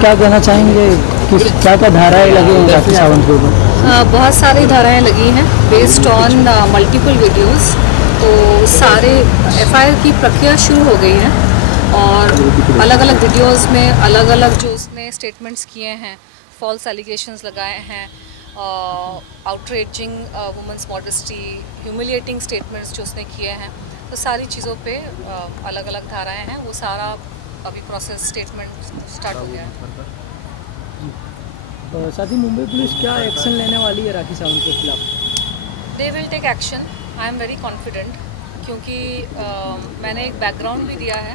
क्या कहना चाहेंगे, किस क्या क्या धाराएं लगी हैं राखी सावंत के ऊपर? बहुत सारी धाराएं लगी हैं बेस्ड ऑन मल्टीपल वीडियोस। तो सारे एफआईआर की प्रक्रिया शुरू हो गई है और अलग अलग वीडियोस में अलग अलग जो उसने स्टेटमेंट्स किए हैं, फॉल्स एलिगेशंस लगाए हैं, outraging women's modesty, humiliating statements जो उसने किए हैं, तो सारी चीज़ों पे अलग अलग धाराएं हैं। वो सारा अभी प्रोसेस स्टेटमेंट स्टार्ट हो गया है। साथ ही मुंबई पुलिस क्या एक्शन लेने वाली है राखी सावंत के खिलाफ? They will take action, I am very confident, क्योंकि मैंने एक बैकग्राउंड भी दिया है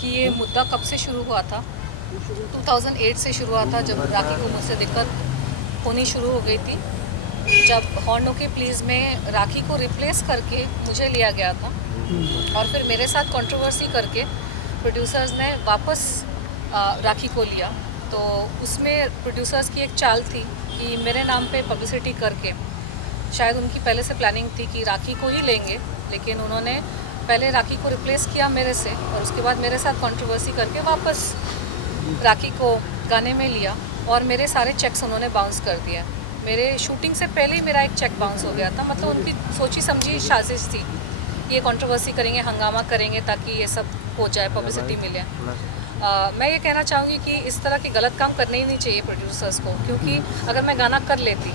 कि ये मुद्दा कब से शुरू हुआ था। 2008 से शुरू हुआ था, जब राखी को मुझसे दिक्कत होनी शुरू हो गई थी, जब हॉर्न ओके प्लीज़ में राखी को रिप्लेस करके मुझे लिया गया था और फिर मेरे साथ कंट्रोवर्सी करके प्रोड्यूसर्स ने वापस राखी को लिया। तो उसमें प्रोड्यूसर्स की एक चाल थी कि मेरे नाम पे पब्लिसिटी करके, शायद उनकी पहले से प्लानिंग थी कि राखी को ही लेंगे, लेकिन उन्होंने पहले राखी को रिप्लेस किया मेरे से और उसके बाद मेरे साथ कंट्रोवर्सी करके वापस राखी को गाने में लिया और मेरे सारे चेक्स उन्होंने बाउंस कर दिया। मेरे शूटिंग से पहले ही मेरा एक चेक बाउंस हो गया था। मतलब उनकी सोची समझी साजिश थी, ये कंट्रोवर्सी करेंगे, हंगामा करेंगे ताकि ये सब हो जाए, पब्लिसिटी मिले। मैं ये कहना चाहूँगी कि इस तरह के गलत काम करने ही नहीं चाहिए प्रोड्यूसर्स को, क्योंकि अगर मैं गाना कर लेती,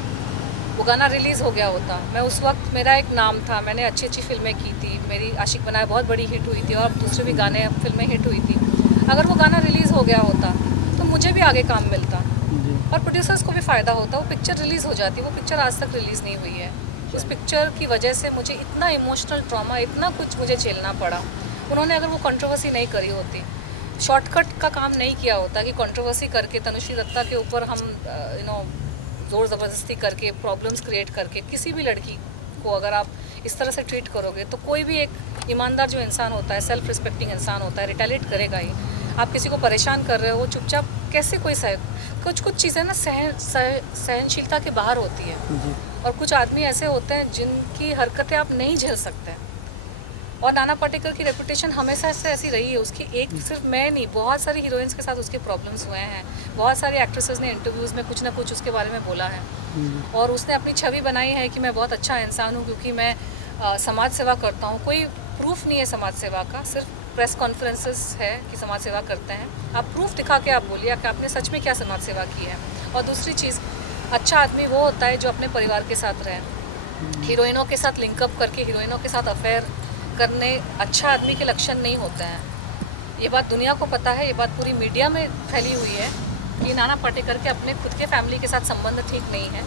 वो गाना रिलीज़ हो गया होता, मैं उस वक्त मेरा एक नाम था, मैंने अच्छी अच्छी फिल्में की थी, मेरी आशिक बनाया बहुत बड़ी हिट हुई थी और दूसरे भी गाने फिल्में हिट हुई थी। अगर वो गाना रिलीज़ हो गया होता तो मुझे भी आगे काम मिलता और प्रोड्यूसर्स को भी फ़ायदा होता। वो पिक्चर रिलीज़ हो जाती, वो पिक्चर आज तक रिलीज़ नहीं हुई है। उस पिक्चर की वजह से मुझे इतना इमोशनल ट्रॉमा, इतना कुछ मुझे झेलना पड़ा। उन्होंने अगर वो कंट्रोवर्सी नहीं करी होती, शॉर्टकट का काम नहीं किया होता कि कंट्रोवर्सी करके तनुश्री दत्ता के ऊपर हम ज़ोर ज़बरदस्ती करके, प्रॉब्लम्स क्रिएट करके किसी भी लड़की को अगर आप इस तरह से ट्रीट करोगे, तो कोई भी एक ईमानदार जो इंसान होता है, सेल्फ रिस्पेक्टिंग इंसान होता है, रिटेलिएट करेगा ही। आप किसी को परेशान कर रहे हो, वो चुपचाप कैसे कोई कुछ चीज़ें ना सहनशीलता के बाहर होती है और कुछ आदमी ऐसे होते हैं जिनकी हरकतें आप नहीं झेल सकते। और नाना पाटेकर की रेपुटेशन हमेशा से ऐसी रही है। उसकी एक सिर्फ मैं नहीं, बहुत सारी हीरोइंस के साथ उसके प्रॉब्लम्स हुए हैं। बहुत सारी एक्ट्रेसेस ने इंटरव्यूज़ में कुछ ना कुछ उसके बारे में बोला है और उसने अपनी छवि बनाई है कि मैं बहुत अच्छा इंसान हूँ क्योंकि मैं समाज सेवा करता हूँ। कोई प्रूफ नहीं है समाज सेवा का, सिर्फ प्रेस कॉन्फ्रेंसेस है कि समाज सेवा करते हैं। आप प्रूफ दिखा के आप बोलिए कि आपने सच में क्या समाज सेवा की है। और दूसरी चीज़, अच्छा आदमी वो होता है जो अपने परिवार के साथ रहे। हीरोइनों के साथ लिंकअप करके, हीरोइनों के साथ अफेयर करने अच्छा आदमी के लक्षण नहीं होते हैं। ये बात दुनिया को पता है, ये बात पूरी मीडिया में फैली हुई है कि नाना पाटेकर के अपने खुद के फैमिली के साथ संबंध ठीक नहीं है।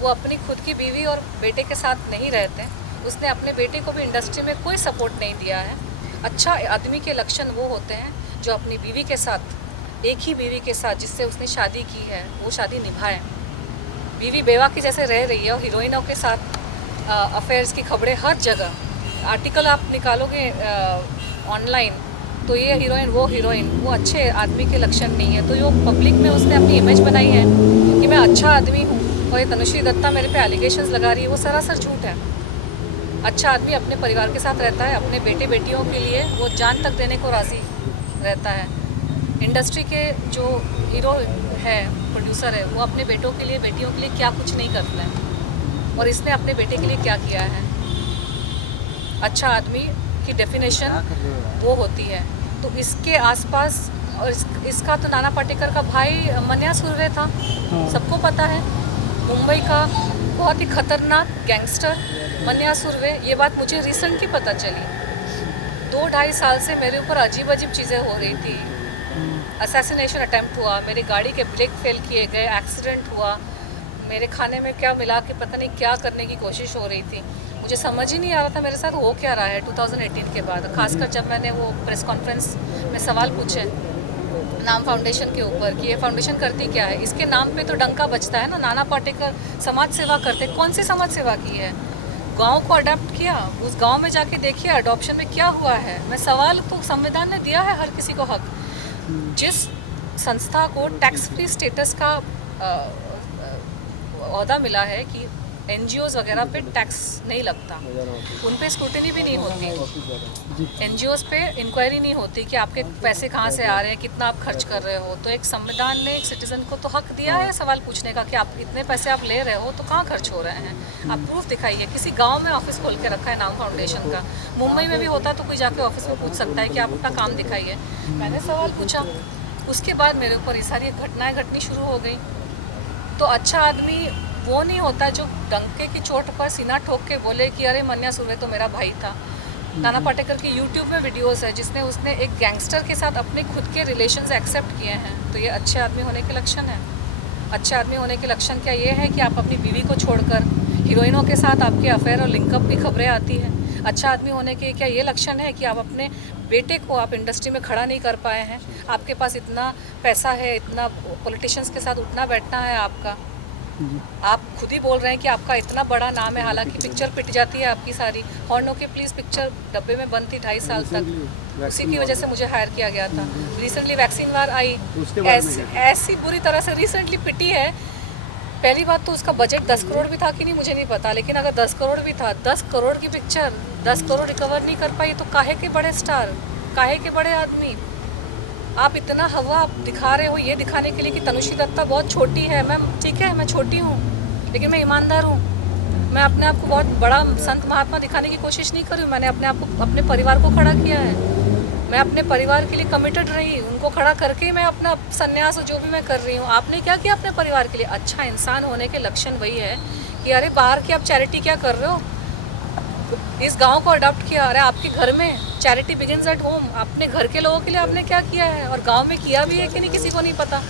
वो अपनी खुद की बीवी और बेटे के साथ नहीं रहते। उसने अपने बेटे को भी इंडस्ट्री में कोई सपोर्ट नहीं दिया है। अच्छा आदमी के लक्षण वो होते हैं जो अपनी बीवी के साथ, एक ही बीवी के साथ जिससे उसने शादी की है, वो शादी निभाए। बीवी बेवा की जैसे रह रही है और हीरोइनों के साथ अफेयर्स की खबरें हर जगह, आर्टिकल आप निकालोगे ऑनलाइन तो ये हीरोइन वो अच्छे आदमी के लक्षण नहीं है। तो जो पब्लिक में उसने अपनी इमेज बनाई है कि मैं अच्छा आदमी हूँ और ये तनुश्री दत्ता मेरे पे एलिगेशंस लगा रही है, वो सरासर झूठ है। अच्छा आदमी अपने परिवार के साथ रहता है, अपने बेटे बेटियों के लिए वो जान तक देने को राज़ी रहता है। इंडस्ट्री के जो हीरो है, प्रोड्यूसर है, वो अपने बेटों के लिए, बेटियों के लिए क्या कुछ नहीं करता है और इसने अपने बेटे के लिए क्या किया है। अच्छा आदमी की डेफिनेशन वो होती है। तो इसके आसपास और इसका तो नाना पाटेकर का भाई मन्या सुर्वे था, सबको पता है, मुंबई का बहुत ही खतरनाक गैंगस्टर मन्या सुर्वे। ये बात मुझे रिसेंटली पता चली। 2-2.5 साल से मेरे ऊपर अजीब अजीब चीज़ें हो रही थी। असैसिनेशन अटैम्प्ट हुआ, मेरी गाड़ी के ब्रेक फेल किए गए, एक्सीडेंट हुआ, मेरे खाने में क्या मिला के पता नहीं क्या करने की कोशिश हो रही थी। मुझे समझ ही नहीं आ रहा था मेरे साथ हो क्या रहा है 2018 के बाद। खासकर जब मैंने वो प्रेस कॉन्फ्रेंस में सवाल पूछे नाम फाउंडेशन के ऊपर कि ये फाउंडेशन करती क्या है। इसके नाम पे तो डंका बजता है ना, नाना पाटेकर समाज सेवा करते। कौन सी समाज सेवा की है? गांव को अडॉप्ट किया, उस गांव में जाके देखिए अडॉप्शन में क्या हुआ है। मैं सवाल तो संविधान ने दिया है हर किसी को हक। जिस संस्था को टैक्स फ्री स्टेटस का ओहदा मिला है कि NGOs वगैरह पे टैक्स नहीं लगता, उन पे स्क्रूटिनी भी नहीं होती, NGOs पे इंक्वायरी नहीं होती कि आपके पैसे कहाँ से आ रहे हैं, कितना आप खर्च कर रहे हो। तो एक संविधान ने एक सिटीजन को तो हक दिया है सवाल पूछने का कि आप इतने पैसे आप ले रहे हो तो कहाँ खर्च हो रहे हैं, आप प्रूफ दिखाइए। किसी गाँव में ऑफिस खोल के रखा है नाम फाउंडेशन का, मुंबई में भी होता तो कोई जाके ऑफिस में पूछ सकता है कि आप अपना काम दिखाइए। मैंने सवाल पूछा, उसके बाद मेरे ऊपर ये सारी घटनाएं घटनी शुरू हो गई। तो अच्छा आदमी वो नहीं होता जो डंके की चोट पर सीना ठोक के बोले कि अरे मन्या सुर्वे तो मेरा भाई था। नाना पाटेकर की यूट्यूब में वीडियोस है जिसने उसने एक गैंगस्टर के साथ अपने खुद के रिलेशंस एक्सेप्ट किए हैं। तो ये अच्छे आदमी होने के लक्षण है। अच्छे आदमी होने के लक्षण क्या ये है कि आप अपनी बीवी को छोड़कर हीरोइनों के साथ आपके अफेयर और लिंकअप की खबरें आती हैं। अच्छा आदमी होने के क्या ये लक्षण है कि आप अपने बेटे को आप इंडस्ट्री में खड़ा नहीं कर पाए हैं, आपके पास इतना पैसा है, इतना पॉलिटिशियंस के साथ उठना बैठना है आपका, आप खुद ही बोल रहे हैं कि आपका इतना बड़ा नाम है, हालांकि पिक्चर पिट जाती है आपकी सारी। हॉर्नो के प्लीज़ पिक्चर डब्बे में बंद थी 2.5 साल तक, उसी की वजह से मुझे हायर किया गया था। रिसेंटली वैक्सीन वार आई, ऐसी बुरी तरह से रिसेंटली पिटी है। पहली बात तो उसका बजट 10 करोड़ भी था कि नहीं मुझे नहीं पता, लेकिन अगर 10 करोड़ भी था, 10 करोड़ की पिक्चर 10 करोड़ रिकवर नहीं कर पाई तो काहे के बड़े स्टार, काहे के बड़े आदमी। आप इतना हवा आप दिखा रहे हो ये दिखाने के लिए कि तनुश्री दत्ता बहुत छोटी है। मैं ठीक है, मैं छोटी हूँ लेकिन मैं ईमानदार हूँ। मैं अपने आप को बहुत बड़ा संत महात्मा दिखाने की कोशिश नहीं कर रही हूँ। मैंने अपने आप को, अपने परिवार को खड़ा किया है। मैं अपने परिवार के लिए कमिटेड रही, उनको खड़ा करके ही मैं अपना संन्यास जो भी मैं कर रही हूँ। आपने क्या किया अपने परिवार के लिए? अच्छा इंसान होने के लक्षण वही है कि अरे बाहर की आप चैरिटी क्या कर रहे हो, इस गांव को अडॉप्ट किया। अरे आपके घर में चैरिटी बिगिंस एट होम। अपने घर के लोगों के लिए आपने क्या किया है और गांव में किया भी है कि नहीं किसी को नहीं पता।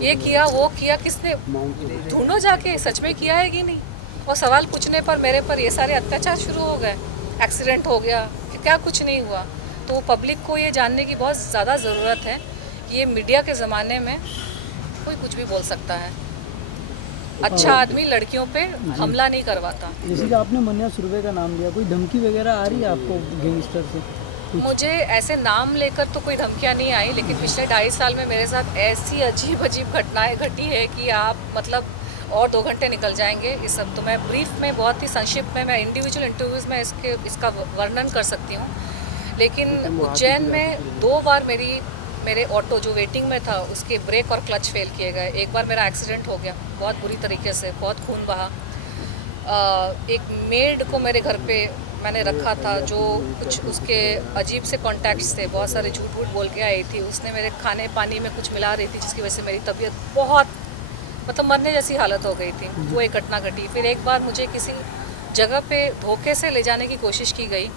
ये किया वो किया, किसने, ढूंढो जाके सच में किया है कि नहीं। और सवाल पूछने पर मेरे पर ये सारे अत्याचार शुरू हो गए, एक्सीडेंट हो गया कि क्या कुछ नहीं हुआ। तो पब्लिक को ये जानने की बहुत ज़्यादा ज़रूरत है कि ये मीडिया के ज़माने में कोई कुछ भी बोल सकता है। अच्छा आदमी लड़कियों पे हमला नहीं करवाता। जैसे कि आपने मन्या सुर्वे का नाम लिया, कोई धमकी वगैरह आ रही है आपको गैंगस्टर से? मुझे ऐसे नाम लेकर तो कोई धमकियाँ नहीं आई, लेकिन पिछले 2.5 साल में मेरे साथ ऐसी अजीब अजीब घटनाएं घटी है कि आप मतलब और 2 घंटे निकल जाएंगे इस सब। तो मैं ब्रीफ में बहुत ही संक्षिप्त में मैं इंडिविजुअल इंटरव्यूज़ में इसका वर्णन कर सकती हूँ। लेकिन उज्जैन में 2 बार मेरे ऑटो जो वेटिंग में था उसके ब्रेक और क्लच फेल किए गए। एक बार मेरा एक्सीडेंट हो गया बहुत बुरी तरीके से, बहुत खून बहा। एक मेड को मेरे घर पे मैंने रखा था जो कुछ उसके अजीब से कॉन्टैक्ट्स थे, बहुत सारे झूठ वूठ बोल के आई थी। उसने मेरे खाने पानी में कुछ मिला रही थी जिसकी वजह से मेरी तबीयत बहुत मतलब मरने जैसी हालत हो गई थी। वो एक घटना घटी। फिर एक बार मुझे किसी जगह पे धोखे से ले जाने की कोशिश की गई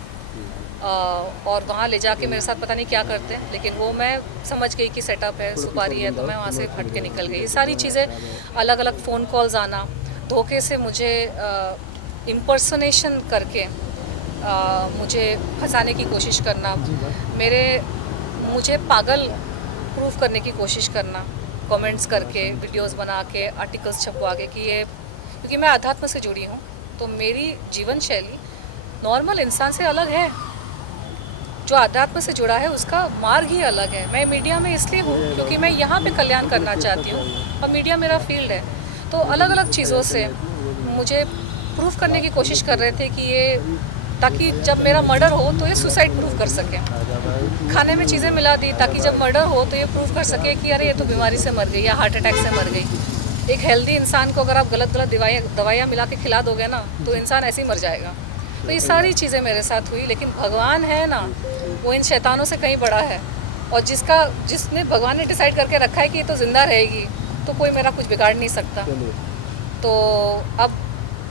और वहाँ ले जाके मेरे साथ पता नहीं क्या करते, लेकिन वो मैं समझ गई कि सेटअप है, सुपारी है, तो मैं वहाँ से हट के निकल गई। ये सारी चीज़ें, अलग अलग फ़ोन कॉल्स आना, धोखे से मुझे इम्पर्सनेशन करके मुझे फंसाने की कोशिश करना, मुझे पागल प्रूफ करने की कोशिश करना, कमेंट्स करके, वीडियोस बना के, आर्टिकल्स छपवा के कि ये, क्योंकि मैं अध्यात्म से जुड़ी हूँ तो मेरी जीवन शैली नॉर्मल इंसान से अलग है। जो अध्यात्म से जुड़ा है उसका मार्ग ही अलग है। मैं मीडिया में इसलिए हूँ क्योंकि मैं यहाँ पे कल्याण करना चाहती हूँ और मीडिया मेरा फील्ड है। तो अलग अलग चीज़ों से मुझे प्रूफ करने की कोशिश कर रहे थे कि ये, ताकि जब मेरा मर्डर हो तो ये सुसाइड प्रूफ कर सके। खाने में चीज़ें मिला दी ताकि जब मर्डर हो तो ये प्रूफ कर सके कि अरे ये तो बीमारी से मर गई या हार्ट अटैक से मर गई। एक हेल्दी इंसान को अगर आप गलत दवाइयाँ मिला के खिला दोगे ना तो इंसान ऐसे ही मर जाएगा। तो ये सारी चीज़ें मेरे साथ हुई, लेकिन भगवान है ना, वो इन शैतानों से कहीं बड़ा है। और जिसने भगवान ने डिसाइड करके रखा है कि ये तो ज़िंदा रहेगी तो कोई मेरा कुछ बिगाड़ नहीं सकता। तो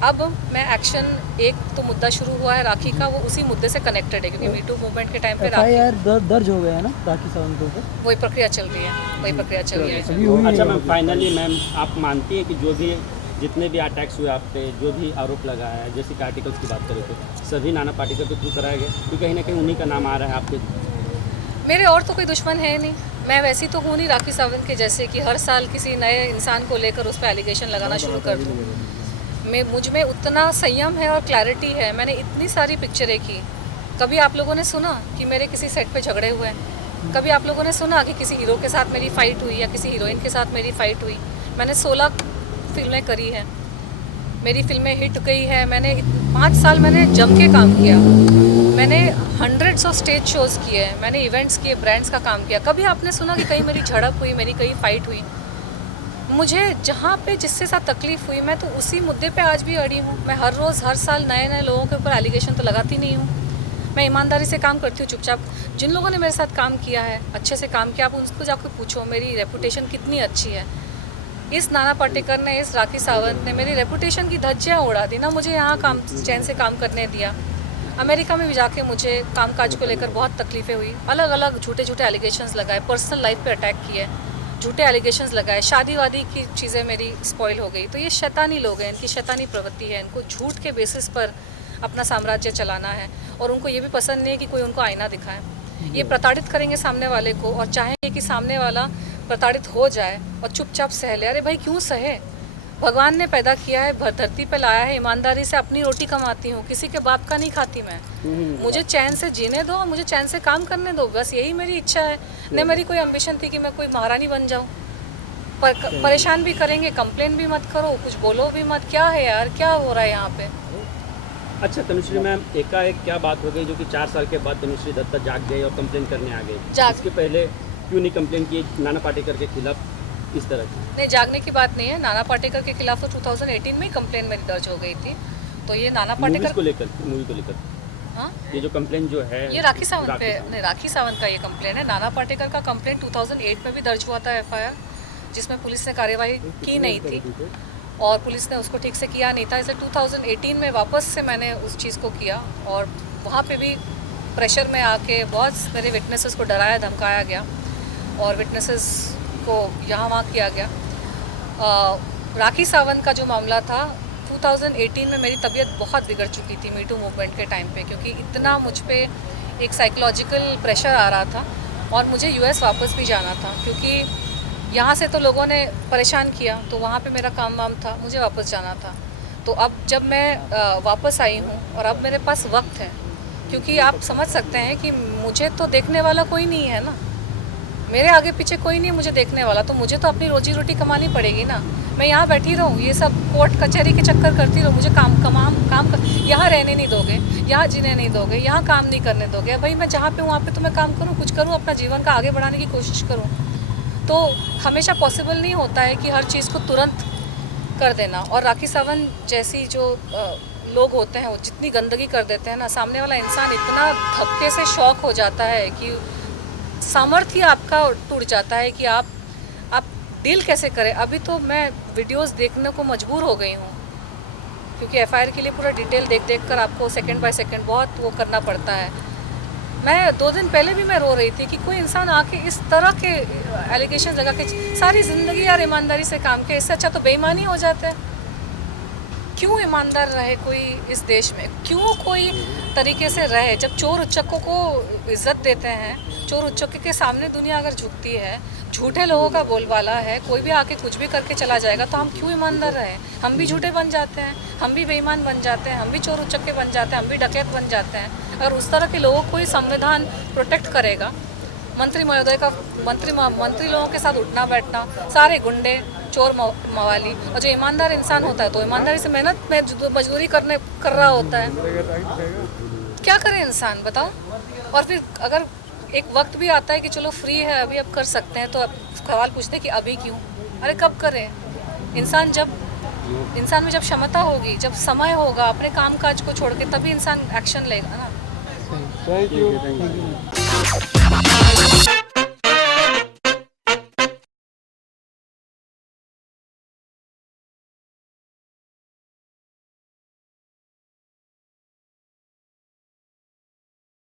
अब मैं एक्शन, एक तो मुद्दा शुरू हुआ है राखी का, वो उसी मुद्दे से कनेक्टेड है क्योंकि मीटू मूवमेंट के टाइम पे राखी दर्ज हो गया है ना राखी सावंत के ऊपर। वही प्रक्रिया चल रही है, अच्छा मैम, फाइनली मैम आप मानती हैं कि जो भी जितने भी अटैक्स हुए आप पे, जो भी आरोप लगाया है, जैसे कि आर्टिकल्स की बात करें तो सभी नाना पाटेकर के थ्रू कराए गए, क्योंकि कहीं ना कहीं उन्हीं का नाम आ रहा है आपके? मेरे और तो कोई दुश्मन है नहीं। मैं वैसी तो हूँ नहीं राखी सावंत के जैसे कि हर साल किसी नए इंसान को लेकर उस पर एलिगेशन लगाना शुरू कर दूँ। मुझ में उतना संयम है और क्लैरिटी है। मैंने इतनी सारी पिक्चरें की। कभी आप लोगों ने सुना कि मेरे किसी सेट पे झगड़े हुए हैं? कभी आप लोगों ने सुना कि किसी हीरो के साथ मेरी फ़ाइट हुई या किसी हीरोइन के साथ मेरी फ़ाइट हुई? मैंने 16 फिल्में करी हैं। मेरी फिल्में हिट गई है। मैंने 5 साल मैंने जम के काम किया। मैंने हंड्रेड्स ऑफ स्टेज शोज़ किए हैं, मैंने इवेंट्स किए, ब्रांड्स का काम किया। कभी आपने सुना कि कहीं मेरी झड़प हुई, मेरी कहीं फ़ाइट हुई? मुझे जहाँ पे जिसके साथ तकलीफ़ हुई, मैं तो उसी मुद्दे पे आज भी अड़ी हूँ। मैं हर रोज़ हर साल नए नए लोगों के ऊपर एलिगेशन तो लगाती नहीं हूँ। मैं ईमानदारी से काम करती हूँ चुपचाप। जिन लोगों ने मेरे साथ काम किया है, अच्छे से काम किया, आप उनको जाकर पूछो मेरी रेपुटेशन कितनी अच्छी है। इस नाना पाटेकर ने, इस राखी सावंत ने मेरी रेपुटेशन की धज्जियाँ उड़ा दी ना मुझे यहाँ काम चैन से काम करने दिया। अमेरिका में भी जाके मुझे कामकाज को लेकर बहुत तकलीफ़ें हुई। अलग अलग झूठे झूठे एलिगेशंस लगाए, पर्सनल लाइफ पे अटैक किए, झूठे एलिगेशंस लगाए, शादी वादी की चीज़ें मेरी स्पॉइल हो गई। तो ये शैतानी लोग हैं, इनकी शैतानी प्रवृत्ति है। इनको झूठ के बेसिस पर अपना साम्राज्य चलाना है और उनको ये भी पसंद नहीं है कि कोई उनको आईना दिखाए। ये प्रताड़ित करेंगे सामने वाले को और चाहेंगे कि सामने वाला प्रताड़ित हो जाए और चुपचाप सह ले। अरे भाई क्यों सहे? भगवान ने पैदा किया है, धरती पे लाया है, ईमानदारी से अपनी रोटी कमाती हूँ, किसी के बाप का नहीं खाती मैं। मुझे चैन से जीने दो, मुझे चैन से काम करने दो, बस यही मेरी इच्छा है। न मेरी कोई एम्बिशन थी कि मैं कोई महारानी बन जाऊँ। परेशान भी करेंगे, कंप्लेन भी मत करो, कुछ बोलो भी मत। क्या है यार, क्या हो रहा है यहाँ पे? अच्छा तनुश्री मैम, एकाएक क्या बात हो गई जो कि 4 साल के बाद तनुश्री दत्ता जाग गई और कंप्लेन करने आ गई? इसके पहले क्यों नहीं कंप्लेन की नाना पाटेकर के खिलाफ इस तरह की? नहीं, जागने की बात नहीं है। नाना पाटेकर के खिलाफ तो 2018 में ही कंप्लेन मेरी दर्ज हो गई थी। तो ये नाना पाटेकर को लेकर, मूवी को लेकर, हाँ, ये जो कंप्लेन जो है ये राखी सावंत पे, नहीं राखी सावंत का ये कंप्लेन है। नाना पाटेकर का कंप्लेन 2008 में भी दर्ज हुआ था FIR, जिसमें पुलिस ने कार्यवाही की नहीं थी और पुलिस ने उसको ठीक से किया नहीं था। इसलिए 2018 में वापस से मैंने उस चीज़ को किया और वहाँ पे भी प्रेशर में आके बहुत मेरे विटनेसेस को डराया धमकाया गया और विटनेसेस को यहाँ वहाँ किया गया। राखी सावंत का जो मामला था 2018 में मेरी तबीयत बहुत बिगड़ चुकी थी मीटू मूवमेंट के टाइम पे, क्योंकि इतना मुझ पे एक साइकोलॉजिकल प्रेशर आ रहा था और मुझे US वापस भी जाना था, क्योंकि यहाँ से तो लोगों ने परेशान किया, तो वहाँ पे मेरा काम वाम था, मुझे वापस जाना था। तो अब जब मैं वापस आई हूँ और अब मेरे पास वक्त है, क्योंकि आप समझ सकते हैं कि मुझे तो देखने वाला कोई नहीं है ना, मेरे आगे पीछे कोई नहीं मुझे देखने वाला, तो मुझे तो अपनी रोजी रोटी कमानी पड़ेगी ना। मैं यहाँ बैठी रहूँ, ये सब कोर्ट कचहरी के चक्कर करती रहूँ, मुझे यहाँ रहने नहीं दोगे, यहाँ जीने नहीं दोगे, यहाँ काम नहीं करने दोगे। भाई मैं जहाँ पे हूँ वहाँ पे तो मैं काम करूँ, कुछ करूँ, अपना जीवन का आगे बढ़ाने की कोशिश करूँ। तो हमेशा पॉसिबल नहीं होता है कि हर चीज़ को तुरंत कर देना। और राखी सावंत जैसी जो लोग होते हैं वो जितनी गंदगी कर देते हैं ना, सामने वाला इंसान इतना धक्के से शॉक हो जाता है कि सामर्थ्य आपका टूट जाता है कि आप डील कैसे करें। अभी तो मैं वीडियोस देखने को मजबूर हो गई हूँ, क्योंकि FIR के लिए पूरा डिटेल देख कर आपको सेकंड बाय सेकंड बहुत वो करना पड़ता है। मैं 2 दिन पहले भी मैं रो रही थी कि कोई इंसान आके इस तरह के एलिगेशन लगा के सारी ज़िंदगी यार ईमानदारी से काम किया, इससे अच्छा तो बेईमानी हो जाता है। क्यों ईमानदार रहे कोई इस देश में? क्यों कोई तरीके से रहे? जब चोर उच्चकों को इज्जत देते हैं, चोर उच्चकों के सामने दुनिया अगर झुकती है, झूठे लोगों का बोलबाला है, कोई भी आके कुछ भी करके चला जाएगा, तो हम क्यों ईमानदार रहे? हम भी झूठे बन जाते हैं, हम भी बेईमान बन जाते हैं, हम भी चोर उच्चके बन जाते हैं, हम भी डकैत बन जाते हैं। अगर उस तरह के लोगों को ही संविधान प्रोटेक्ट करेगा, मंत्री महोदय का मंत्री लोगों के साथ उठना बैठना, सारे गुंडे चोर मवाली, और जो ईमानदार इंसान होता है तो ईमानदारी से मेहनत में मजदूरी कर रहा होता है। क्या करे इंसान बताओ? और फिर अगर एक वक्त भी आता है कि चलो फ्री है अभी अब कर सकते हैं, तो अब सवाल पूछते हैं कि अभी क्यों? अरे कब करें? इंसान में जब क्षमता होगी, जब समय होगा अपने काम काज को छोड़ के, तभी इंसान एक्शन लेगा ना। Thank you.